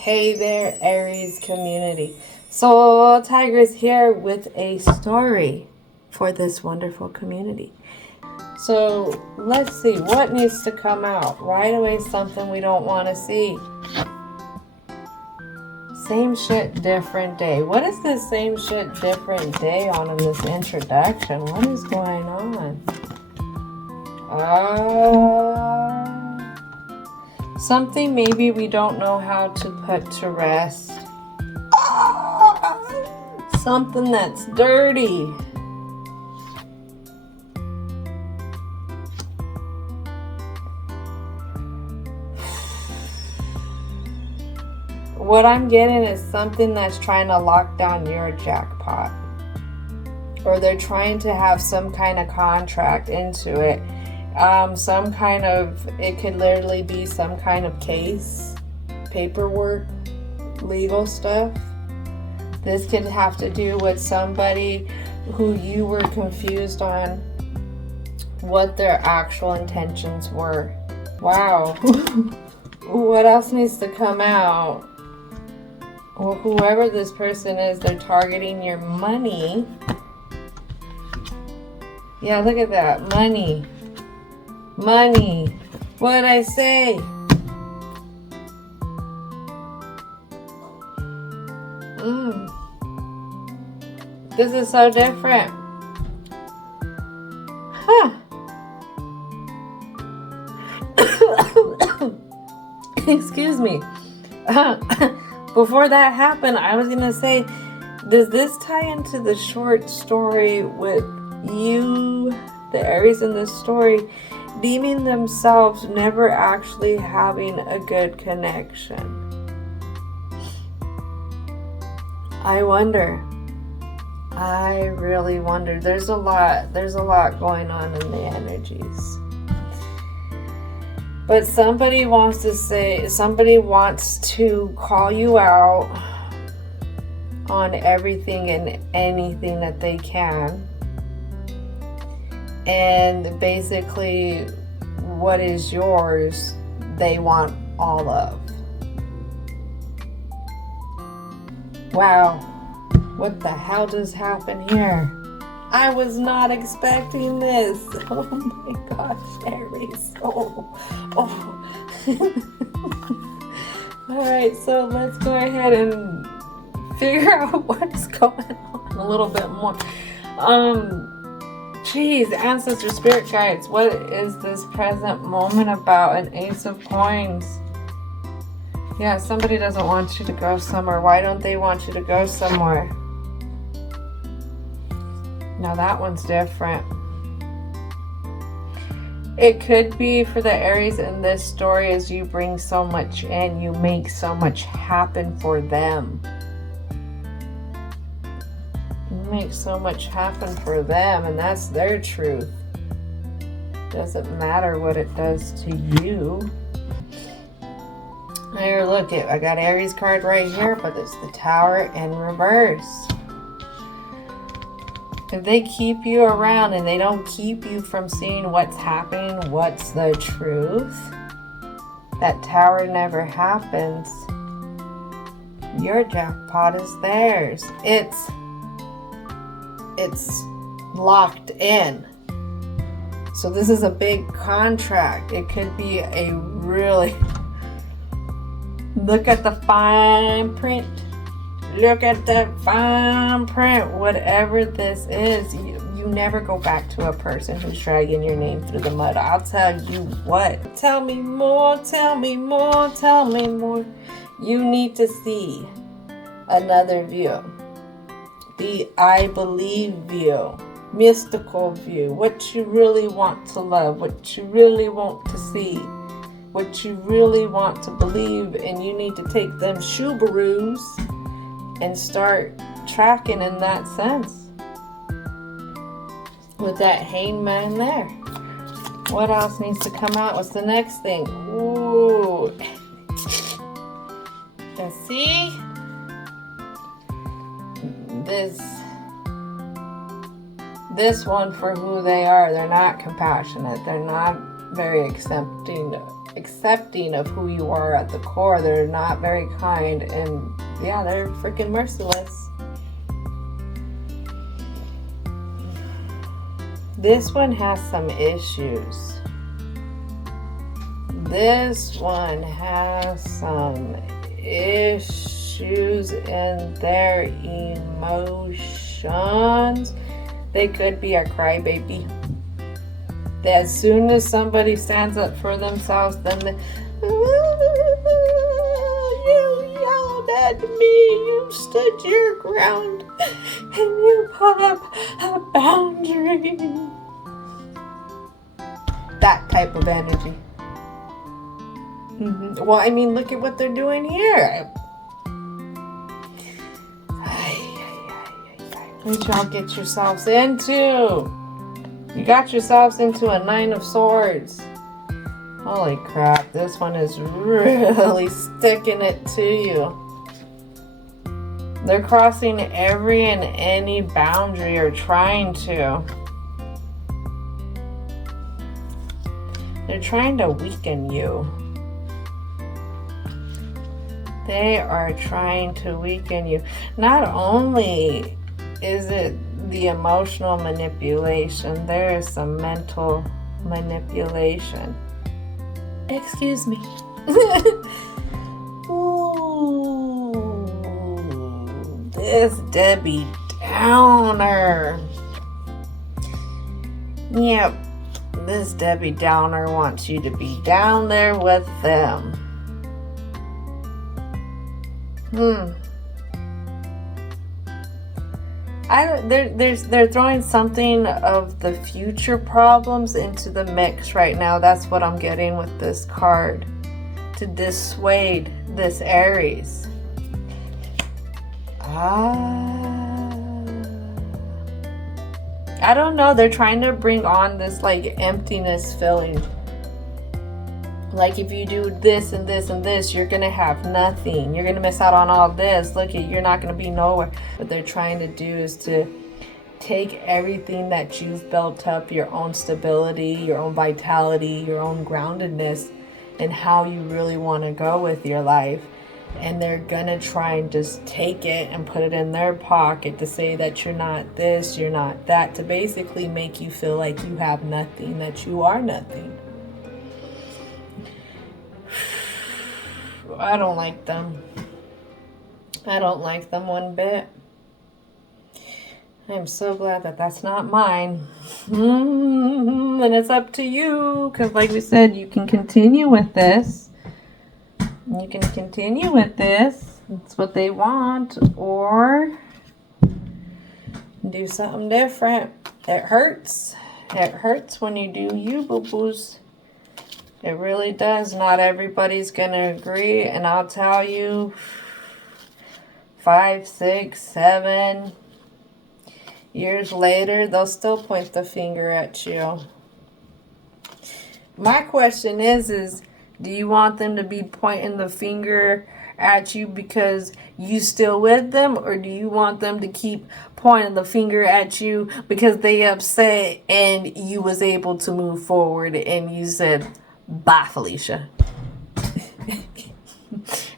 Hey there, Aries community. So, Tigress here with a story for this wonderful community. So, let's see what needs to come out. Right away, something we don't want to see. Same shit, different day. What is this same shit, different day on in this introduction? What is going on? Something maybe we don't know how to put to rest. Something that's dirty. What I'm getting is something that's trying to lock down your jackpot. Or they're trying to have some kind of contract into it. Some kind of, it could literally be some kind of case, paperwork, legal stuff. This could have to do with somebody who you were confused on what their actual intentions were. Wow. What else needs to come out? Well, whoever this person is, they're targeting your money. Yeah, look at that. Money. Money. What did I say? This is so different. Huh. Excuse me. Before that happened, I was going to say, does this tie into the short story with you, the Aries in this story, deeming themselves never actually having a good connection? I wonder. I really wonder. There's a lot going on in the energies. But somebody wants to call you out on everything and anything that they can. And basically, what is yours, they want all of. Wow, what the hell just happened here? I was not expecting this. Oh my gosh, Aries. Oh. Alright, so let's go ahead and figure out what's going on a little bit more. Geez, ancestor spirit guides, what is this present moment about? An Ace of Coins. Yeah, somebody doesn't want you to go somewhere. Why don't they want you to go somewhere? Now that one's different. It could be for the Aries in this story as you bring so much in, you make so much happen for them. You make so much happen for them, and that's their truth. Doesn't matter what it does to you. Here, look, I got Aries card right here, but it's the Tower in reverse. If they keep you around and they don't keep you from seeing what's happening, what's the truth, that Tower never happens. Your jackpot is theirs. It's locked in. So this is a big contract. It could be a really... Look at the fine print. Look at that fine print. Whatever this is, you never go back to a person who's dragging your name through the mud. I'll tell you what. Tell me more, tell me more, tell me more. You need to see another view. The I believe view. Mystical view. What you really want to love. What you really want to see. What you really want to believe. And you need to take them shoobaroos and start tracking in that sense. With that hangman there. What else needs to come out? What's the next thing? Ooh. Let's see. This one for who they are. They're not compassionate. They're not very accepting of who you are at the core. They're not very kind, and yeah, they're freaking merciless. This one has some issues. This one has some issues in their emotions. They could be a crybaby. As soon as somebody stands up for themselves, then you yelled at me, you stood your ground, and you put up a boundary. That type of energy. Well, I mean, look at what they're doing here. What y'all get yourselves into? You got yourselves into a 9 of Swords. Holy crap, this one is really sticking it to you. They're crossing every and any boundary, or trying to. They're trying to weaken you. They are trying to weaken you. Not only is it the emotional manipulation, there is some mental manipulation. Excuse me. Ooh, this Debbie Downer. Yep, this Debbie Downer wants you to be down there with them. They're throwing something of the future problems into the mix right now. That's what I'm getting with this card, to dissuade this Aries. I don't know. They're trying to bring on this like emptiness feeling. Like if you do this and this and this, you're going to have nothing. You're going to miss out on all this. Look, you're not going to be nowhere. What they're trying to do is to take everything that you've built up, your own stability, your own vitality, your own groundedness, and how you really want to go with your life. And they're going to try and just take it and put it in their pocket to say that you're not this, you're not that, to basically make you feel like you have nothing, that you are nothing. I don't like them. I don't like them one bit. I'm so glad that that's not mine. And it's up to you, because like we said, you can continue with this. You can continue with this. It's what they want. Or do something different. It hurts. It hurts when you do you, boo-boos. It really does. Not everybody's going to agree. And I'll tell you, 5, 6, 7 years later, they'll still point the finger at you. My question is do you want them to be pointing the finger at you because you still with them? Or do you want them to keep pointing the finger at you because they upset and you was able to move forward and you said, bye, Felicia.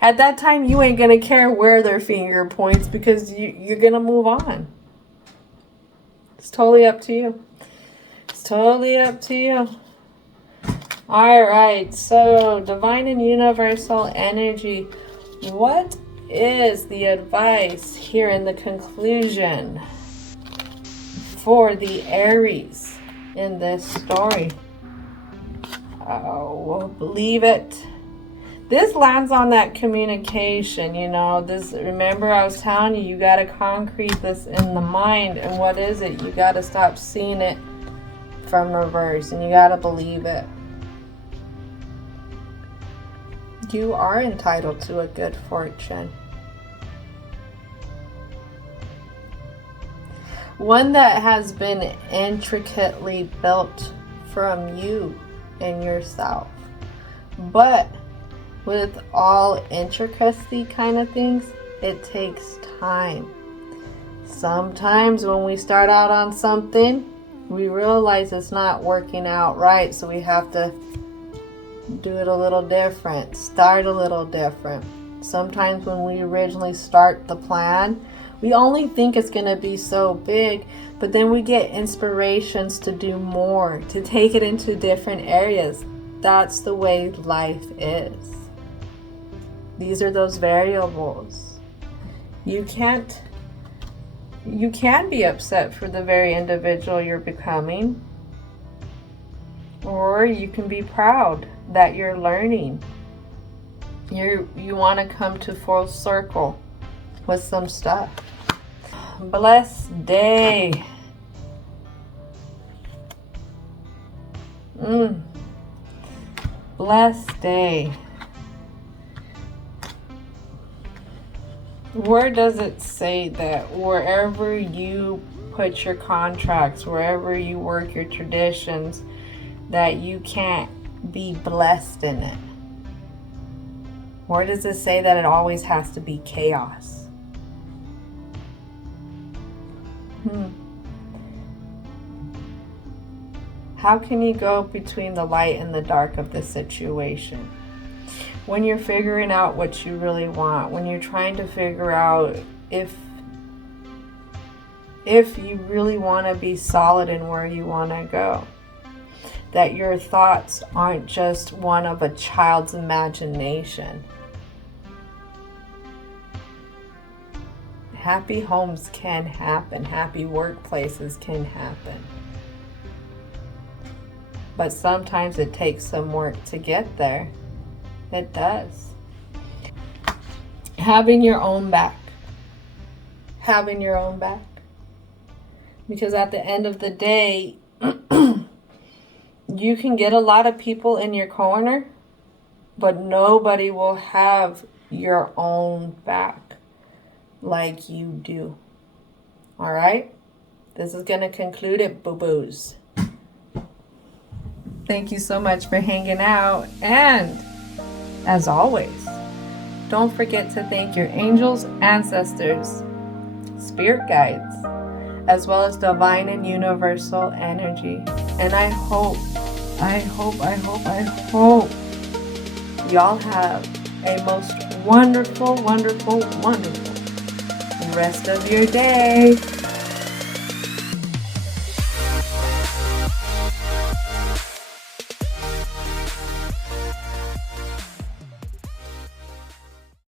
At that time, you ain't going to care where their finger points because you're going to move on. It's totally up to you. It's totally up to you. All right. So, divine and universal energy. What is the advice here in the conclusion for the Aries in this story? Oh, believe it. This lands on that communication, you know. This, remember I was telling you, you got to concrete this in the mind. And what is it? You got to stop seeing it from reverse, and you got to believe it. You are entitled to a good fortune. One that has been intricately built from you and yourself. But with all intricacy kind of things, it takes time. Sometimes when we start out on something, We realize it's not working out right, so we have to do it a little different, start a little different. Sometimes when we originally start the plan, we only think it's going to be so big, but then we get inspirations to do more, to take it into different areas. That's the way life is. These are those variables. You can be upset for the very individual you're becoming, or you can be proud that you're learning. You want to come to full circle with some stuff. Blessed day. Blessed day. Where does it say that wherever you put your contracts, wherever you work your traditions, that you can't be blessed in it? Where does it say that it always has to be chaos? How can you go between the light and the dark of the situation? When you're figuring out what you really want, when you're trying to figure out if you really want to be solid in where you want to go, that your thoughts aren't just one of a child's imagination. Happy homes can happen. Happy workplaces can happen. But sometimes it takes some work to get there. It does. Having your own back. Having your own back. Because at the end of the day, you can get a lot of people in your corner, but nobody will have your own back like you do. All right? This is going to conclude it, boo-boos. Thank you so much for hanging out. And as always, don't forget to thank your angels, ancestors, spirit guides, as well as divine and universal energy. And I hope y'all have a most wonderful rest of your day.